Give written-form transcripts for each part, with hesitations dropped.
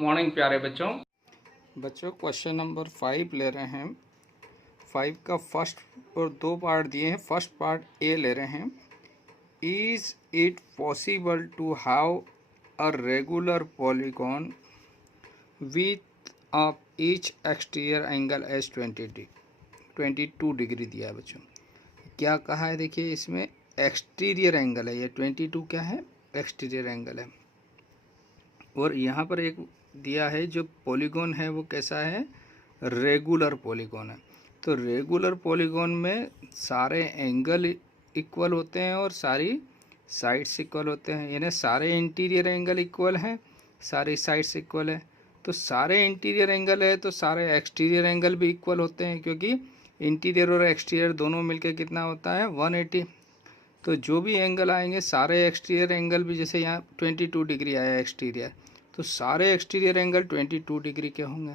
Morning प्यारे बच्चों question number 5 ले रहे हैं। 5 का फर्स्ट और 2 पार्ट दिए हैं। फर्स्ट पार्ट ए ले रहे हैं। Is it possible to have a regular polygon with of each exterior angle as 22 degree दिया है बच्चों। क्या कहा है देखिए, इसमें एक्सटीरियर एंगल है, ये 22 क्या है, एक्सटीरियर एंगल है। और यहाँ पर एक दिया है जो पॉलीगॉन है वो कैसा है, रेगुलर पॉलीगॉन है। तो रेगुलर पॉलीगॉन में सारे एंगल इक्वल होते हैं और सारी साइड्स इक्वल होते हैं, यानी सारे इंटीरियर एंगल इक्वल हैं, सारी साइड्स इक्वल है। तो सारे इंटीरियर एंगल है तो सारे एक्सटीरियर एंगल भी इक्वल होते हैं, क्योंकि इंटीरियर और एक्सटीरियर दोनों मिलकर कितना होता है, 180। तो जो भी एंगल आएंगे सारे एक्सटीरियर एंगल भी, जैसे यहाँ 22 डिग्री आया एक्सटीरियर, तो सारे एक्सटीरियर एंगल 22 डिग्री के होंगे।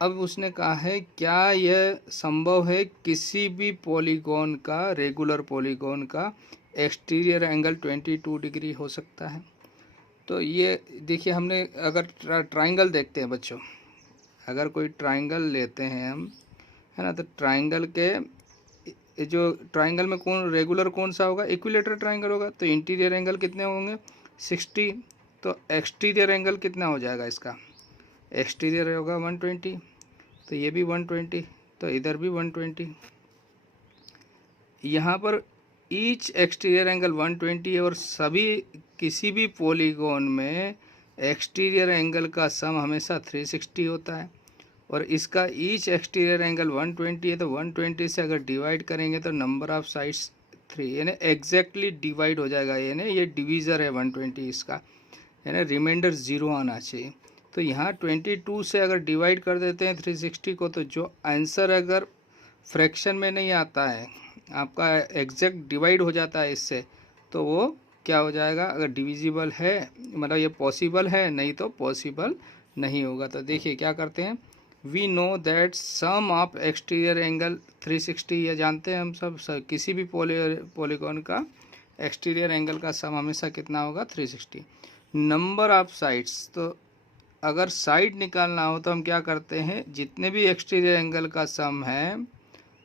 अब उसने कहा है क्या यह संभव है किसी भी पॉलीगॉन का, रेगुलर पॉलीगॉन का एक्सटीरियर एंगल 22 डिग्री हो सकता है। तो ये देखिए, हमने अगर ट्राइंगल देखते हैं बच्चों, अगर कोई ट्राइंगल लेते हैं हम, है ना, तो ट्राइंगल के जो ट्राइंगल में कौन रेगुलर कौन सा होगा, इक्विलेटरल ट्राइंगल होगा। तो इंटीरियर एंगल कितने होंगे, 60। तो एक्सटीरियर एंगल कितना हो जाएगा इसका, एक्सटीरियर होगा 120, तो ये भी 120, तो इधर भी 120। यहाँ पर ईच एक्सटीरियर एंगल 120 है और सभी किसी भी पॉलीगॉन में एक्सटीरियर एंगल का सम हमेशा 360 होता है। और इसका ईच एक्सटीरियर एंगल 120 है, तो 120 से अगर डिवाइड करेंगे तो नंबर ऑफ साइड्स 3, यानी एग्जैक्टली डिवाइड हो जाएगा, यानी ये डिवीज़र है 120 इसका, यानी रिमाइंडर 0 आना चाहिए। तो यहाँ 22 से अगर डिवाइड कर देते हैं 360 को, तो जो आंसर अगर फ्रैक्शन में नहीं आता है, आपका एग्जैक्ट डिवाइड हो जाता है इससे, तो वो क्या हो जाएगा, अगर डिविजिबल है मतलब ये पॉसिबल है, नहीं तो पॉसिबल नहीं होगा। तो देखिए क्या करते हैं, we know that sum of exterior angle 360, ये जानते हैं हम सब किसी भी पॉलीगॉन का एक्सटीरियर एंगल का सम हमेशा कितना होगा, 360। नंबर ऑफ साइड्स, तो अगर साइड निकालना हो तो हम क्या करते हैं, जितने भी एक्सटीरियर एंगल का सम है,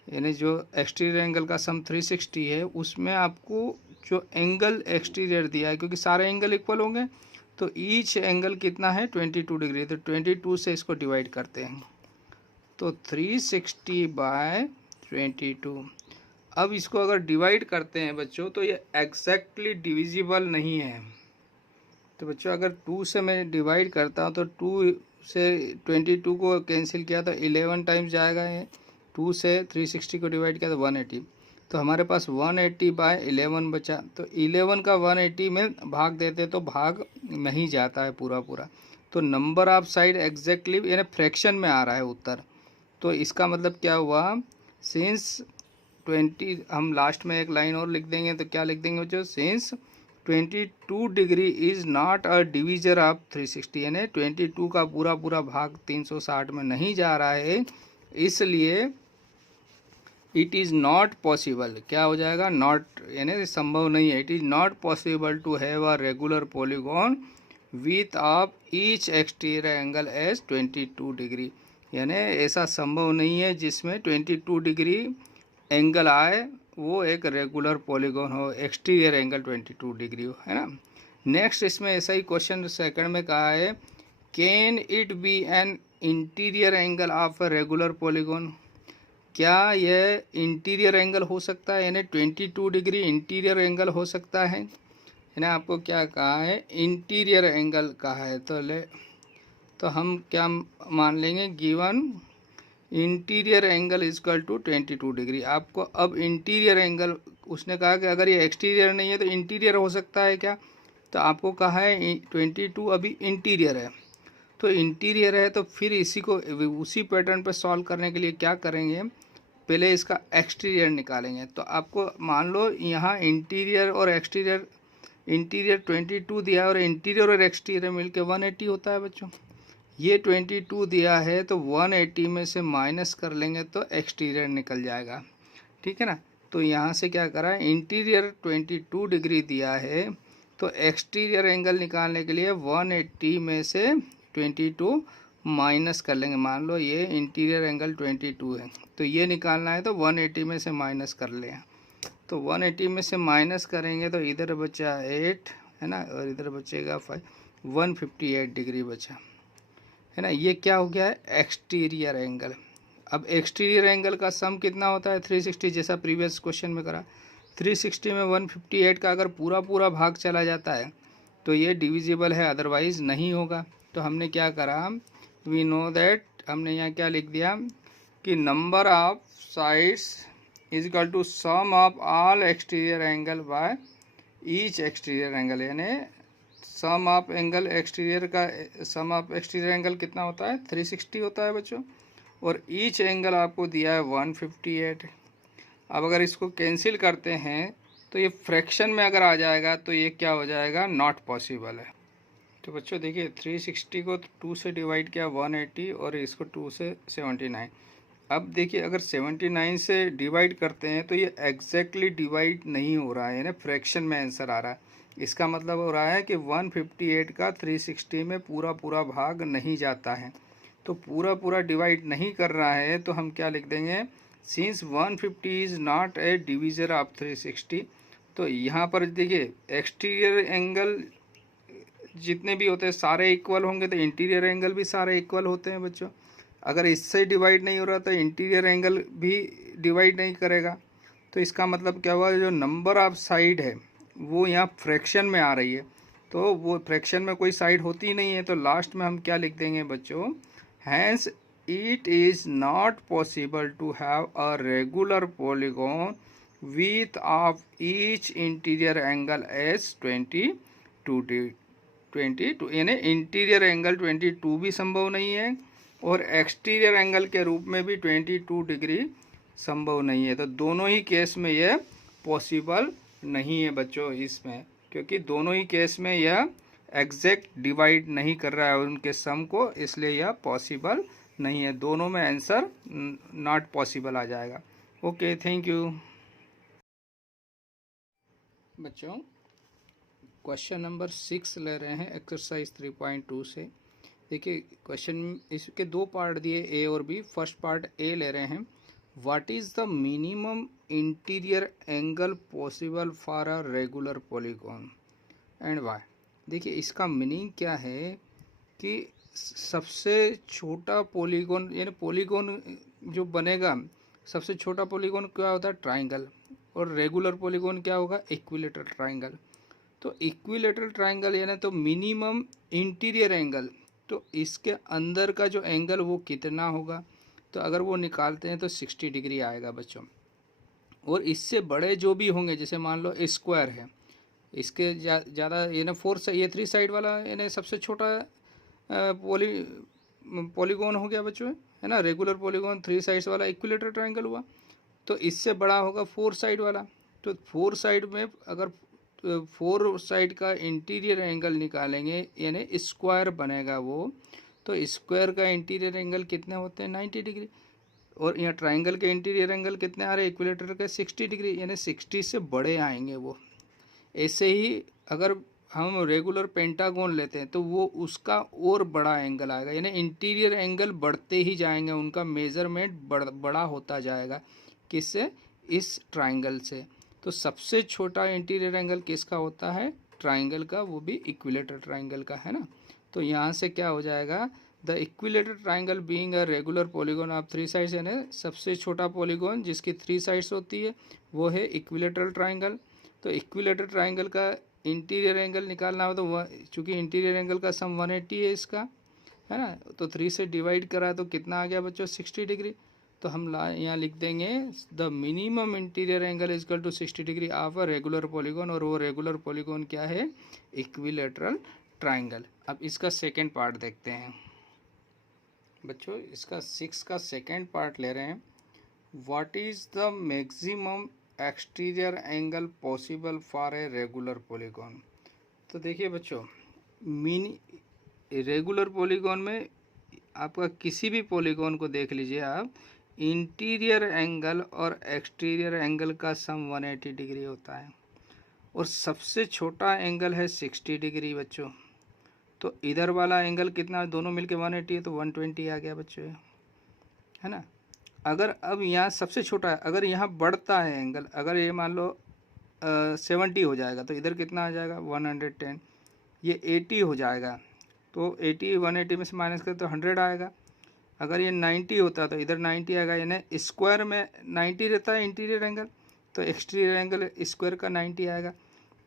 यानी जो एक्सटीरियर एंगल का सम 360 है, उसमें आपको जो एंगल एक्सटीरियर दिया है, क्योंकि सारे एंगल इक्वल होंगे, तो ईच एंगल कितना है 22 डिग्री, तो 22 से इसको डिवाइड करते हैं, तो 360 बाय 22। अब इसको अगर डिवाइड करते हैं बच्चों, तो ये एग्जैक्टली डिविजिबल नहीं है। तो बच्चों अगर 2 से मैं डिवाइड करता हूँ, तो 2 से 22 को कैंसिल किया तो 11 टाइम्स जाएगा, ये 2 से 360 को डिवाइड किया तो 180, तो हमारे पास 180 बाय 11 बचा। तो 11 का 180 में भाग देते तो भाग नहीं जाता है पूरा पूरा, तो नंबर ऑफ साइड एग्जैक्टली यानी फ्रैक्शन में आ रहा है उत्तर। तो इसका मतलब क्या हुआ, सिंस 20, हम लास्ट में एक लाइन और लिख देंगे, तो क्या लिख देंगे बच्चों, since 22 degree is not a divisor of 360, यानी 22 का पूरा पूरा भाग 360 में नहीं जा रहा है, इसलिए इट इज़ नॉट पॉसिबल, क्या हो जाएगा, नॉट यानी संभव नहीं है, it is not possible to have a regular polygon with of each exterior angle as 22 degree, यानी ऐसा संभव नहीं है जिसमें 22 डिग्री एंगल आए, वो एक रेगुलर पॉलीगॉन हो, एक्सटीरियर एंगल 22 डिग्री हो, है ना। नेक्स्ट इसमें ऐसा ही क्वेश्चन सेकंड में कहा है, can it be an interior angle of a regular polygon, क्या यह इंटीरियर एंगल हो सकता है, यानी 22 डिग्री इंटीरियर एंगल हो सकता है, यानी आपको क्या कहा है, इंटीरियर एंगल कहा है। तो हम क्या मान लेंगे, given interior angle equal to 22 degree. आपको अब इंटीरियर एंगल, उसने कहा कि अगर ये एक्सटीरियर नहीं है तो इंटीरियर हो सकता है क्या, तो आपको कहा है 22 अभी इंटीरियर है, तो इंटीरियर है तो फिर इसी को उसी पैटर्न पर सॉल्व करने के लिए क्या करेंगे, पहले इसका एक्सटीरियर निकालेंगे। तो आपको मान लो यहाँ इंटीरियर और एक्सटीरियर, इंटीरियर 22 दिया और इंटीरियर और एक्सटीरियर मिलके 180 होता है बच्चों। ये 22 दिया है तो 180 में से माइनस कर लेंगे तो एक्सटीरियर निकल जाएगा, ठीक है ना। तो यहाँ से क्या करा, इंटीरियर 22 डिग्री दिया है, तो एक्सटीरियर एंगल निकालने के लिए 180 में से 22 माइनस कर लेंगे। मान लो ये इंटीरियर एंगल 22 है, तो ये निकालना है तो 180 में से माइनस कर लें। तो 180 में से माइनस करेंगे तो इधर बचा 8 है ना, और इधर बचेगा 5, 158 डिग्री बचा है ना। ये क्या हो गया है, एक्सटीरियर एंगल। अब एक्सटीरियर एंगल का सम कितना होता है, 360, जैसा प्रीवियस क्वेश्चन में करा। 360 में 158 का अगर पूरा पूरा भाग चला जाता है तो ये डिविजिबल है, अदरवाइज नहीं होगा। तो हमने क्या करा, वी नो दैट, हमने यहाँ क्या लिख दिया कि number of sides is equal to sum of all exterior angle by each exterior angle, यानी सम ऑफ एंगल एक्सटीरियर का, सम ऑफ एक्सटीरियर एंगल कितना होता है, 360 होता है बच्चों, और ईच एंगल आपको दिया है 158। अब अगर इसको कैंसिल करते हैं तो ये फ्रैक्शन में अगर आ जाएगा तो ये क्या हो जाएगा, नॉट पॉसिबल है। तो बच्चों देखिए 360 को 2 से डिवाइड किया 180, और इसको 2 से 79। अब देखिए अगर 79 से डिवाइड करते हैं तो ये एग्जैक्टली डिवाइड नहीं हो रहा है, यानी फ्रैक्शन में आंसर आ रहा है। इसका मतलब हो रहा है कि 158 का 360 में पूरा पूरा भाग नहीं जाता है, तो पूरा पूरा डिवाइड नहीं कर रहा है, तो हम क्या लिख देंगे, since 150 is not a divisor of 360। तो यहाँ पर देखिए एक्सटीरियर एंगल जितने भी होते हैं सारे इक्वल होंगे, तो इंटीरियर एंगल भी सारे इक्वल होते हैं बच्चों। अगर इससे डिवाइड नहीं हो रहा तो इंटीरियर एंगल भी डिवाइड नहीं करेगा। तो इसका मतलब क्या हुआ, जो नंबर ऑफ साइड है वो यहाँ फ्रैक्शन में आ रही है, तो वो फ्रैक्शन में कोई साइड होती ही नहीं है। तो लास्ट में हम क्या लिख देंगे बच्चों, hence it is not possible to have a regular polygon with of each interior angle as 22, यानी इंटीरियर एंगल 22 भी संभव नहीं है, और एक्सटीरियर एंगल के रूप में भी 22 डिग्री संभव नहीं है। तो दोनों ही केस में यह पॉसिबल नहीं है बच्चों इसमें, क्योंकि दोनों ही केस में यह एग्जैक्ट डिवाइड नहीं कर रहा है उनके सम को, इसलिए यह पॉसिबल नहीं है। दोनों में आंसर नॉट पॉसिबल आ जाएगा। ओके, थैंक यू बच्चों। क्वेश्चन नंबर 6 ले रहे हैं एक्सरसाइज 3.2 से। देखिए क्वेश्चन इसके दो पार्ट दिए, ए और बी। फर्स्ट पार्ट ए ले रहे हैं, what is the minimum interior angle possible for a regular polygon and why. देखिए इसका मीनिंग क्या है कि सबसे छोटा पॉलीगॉन, यानी पॉलीगॉन जो बनेगा, सबसे छोटा पॉलीगॉन क्या होता है, ट्राइंगल, और रेगुलर पॉलीगॉन क्या होगा, इक्विलेटरल ट्राइंगल। तो इक्विलेटरल ट्राइंगल यानी तो मिनिमम इंटीरियर एंगल, तो इसके अंदर का जो एंगल वो कितना होगा, तो अगर वो निकालते हैं तो 60 डिग्री आएगा बच्चों। और इससे बड़े जो भी होंगे, जैसे मान लो स्क्वायर है, इसके ज़्यादा यानी 4 ये 3 साइड वाला यानी सबसे छोटा पॉलीगॉन हो गया बच्चों, है ना। रेगुलर पॉलीगॉन 3 साइड्स वाला इक्विलेटरल ट्राइंगल हुआ, तो इससे बड़ा होगा 4 साइड वाला। तो 4 साइड में अगर 4 साइड का इंटीरियर एंगल निकालेंगे, यानी स्क्वायर बनेगा वो, तो स्क्वायर का इंटीरियर एंगल कितने होते हैं, 90 डिग्री। और यहाँ ट्राइंगल के इंटीरियर एंगल कितने आ रहे हैं, इक्विलेटर के 60 डिग्री, यानी 60 से बड़े आएंगे वो। ऐसे ही अगर हम रेगुलर पेंटागोन लेते हैं तो वो उसका और बड़ा एंगल आएगा, यानी इंटीरियर एंगल बढ़ते ही जाएंगे, उनका मेज़रमेंट बड़ा होता जाएगा। किससे, इस ट्राइंगल से। तो सबसे छोटा इंटीरियर एंगल किसका होता है, ट्राइंगल का, वो भी इक्विलेटर ट्राइंगल का, है ना। तो यहाँ से क्या हो जाएगा, the equilateral triangle being a regular polygon of 3 sides, यानी सबसे छोटा पॉलीगॉन जिसकी 3 साइड्स होती है वो है इक्विलेटरल ट्राइंगल। तो इक्विलेटर ट्राइंगल का इंटीरियर एंगल निकालना हो तो चूँकि इंटीरियर एंगल का सम 180 है इसका, है ना, तो 3 से डिवाइड करा तो कितना आ गया बच्चों, 60 डिग्री। तो हम यहाँ लिख देंगे the minimum interior angle is equal to 60 degree of a regular polygon, और वो रेगुलर पॉलीगॉन क्या है, इक्विलेटरल ट्राइंगल। अब इसका सेकेंड पार्ट देखते हैं बच्चों। इसका 6 का सेकेंड पार्ट ले रहे हैं, what is the maximum exterior angle possible for a regular polygon. तो देखिए बच्चों, रेगुलर पॉलीगॉन में आपका किसी भी पॉलीगॉन को देख लीजिए आप, इंटीरियर एंगल और एक्सटीरियर एंगल का सम 180 डिग्री होता है, और सबसे छोटा एंगल है 60 डिग्री बच्चों। तो इधर वाला एंगल कितना, दोनों मिलके 180 है तो 120 आ गया बच्चों, है ना। अगर अब यहाँ सबसे छोटा है, अगर यहाँ बढ़ता है एंगल, अगर ये मान लो 70 हो जाएगा तो इधर कितना आ जाएगा 110, ये 80 हो जाएगा तो 80 180 में से माइनस करें तो 100 आएगा। अगर ये 90 होता तो इधर 90 आएगा, यानी स्क्वायर में 90 रहता है इंटीरियर एंगल, तो एक्सटीरियर एंगल स्क्वायर का 90 आएगा।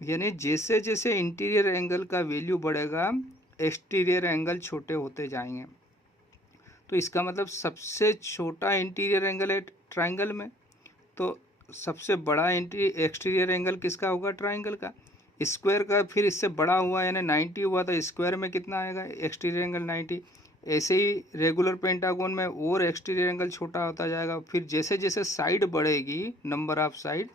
यानी जैसे जैसे इंटीरियर एंगल का वैल्यू बढ़ेगा एक्सटीरियर एंगल छोटे होते जाएंगे। तो इसका मतलब सबसे छोटा इंटीरियर एंगल है ट्राइंगल में, तो सबसे बड़ा एक्सटीरियर एंगल किसका होगा, ट्राइंगल का। स्क्वायर का फिर इससे बड़ा हुआ यानी 90 हुआ तो स्क्वायर में कितना आएगा, एक्सटीरियर एंगल 90। ऐसे ही रेगुलर पेंटागोन में और एक्सटीरियर एंगल छोटा होता जाएगा, फिर जैसे जैसे साइड बढ़ेगी नंबर ऑफ साइड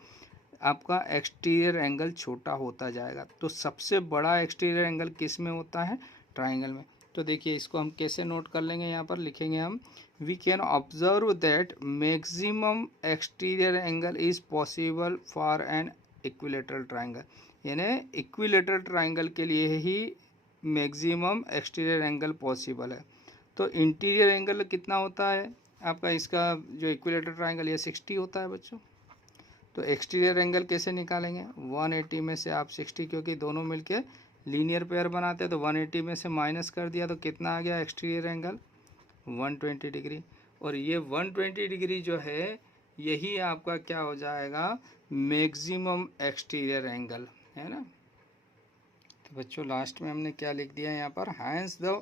आपका एक्सटीरियर एंगल छोटा होता जाएगा। तो सबसे बड़ा एक्सटीरियर एंगल किस में होता है, ट्राइंगल में। तो देखिए इसको हम कैसे नोट कर लेंगे, यहाँ पर लिखेंगे हम, we can observe that maximum exterior angle is possible for an equilateral triangle, यानी इक्विलेटरल ट्राइंगल के लिए ही मैक्सिमम एक्सटीरियर एंगल पॉसिबल है। तो इंटीरियर एंगल कितना होता है आपका, इसका जो इक्विलेटरल ट्राइंगल ये 60 होता है बच्चों। तो एक्सटीरियर एंगल कैसे निकालेंगे, 180 में से आप 60, क्योंकि दोनों मिलके लीनियर पेयर बनाते हैं, तो 180 में से माइनस कर दिया तो कितना आ गया एक्सटीरियर एंगल 120 डिग्री। और ये 120 डिग्री जो है यही आपका क्या हो जाएगा, मैक्सिमम एक्सटीरियर एंगल, है ना। तो बच्चों लास्ट में हमने क्या लिख दिया यहाँ पर, hence the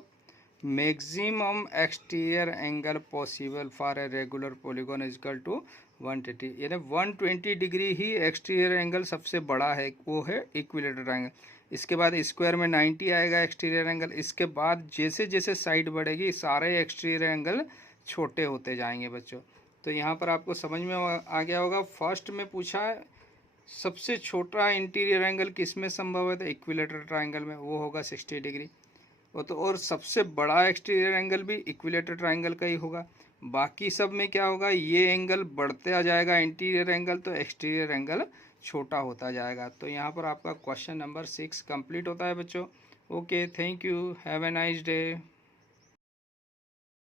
maximum exterior angle possible for a regular polygon is equal to 180, यानी 120 डिग्री ही एक्सटीरियर एंगल सबसे बड़ा है, वो है इक्विलेटरल ट्रायंगल। इसके बाद स्क्वायर में 90 आएगा एक्सटीरियर एंगल, इसके बाद जैसे जैसे साइड बढ़ेगी सारे एक्सटीरियर एंगल छोटे होते जाएंगे बच्चों। तो यहाँ पर आपको समझ में आ गया होगा, फर्स्ट में पूछा है सबसे छोटा इंटीरियर एंगल किस में संभव है, तो इक्विलेटरल ट्रायंगल में, वो होगा 60 डिग्री। और सबसे बड़ा एक्सटीरियर एंगल भी इक्विलेटरल ट्रायंगल का ही होगा। बाकी सब में क्या होगा, ये एंगल बढ़ते आ जाएगा इंटीरियर एंगल, तो एक्सटीरियर एंगल छोटा होता जाएगा। तो यहाँ पर आपका क्वेश्चन नंबर 6 कंप्लीट होता है बच्चों। Okay, thank you, have a nice day.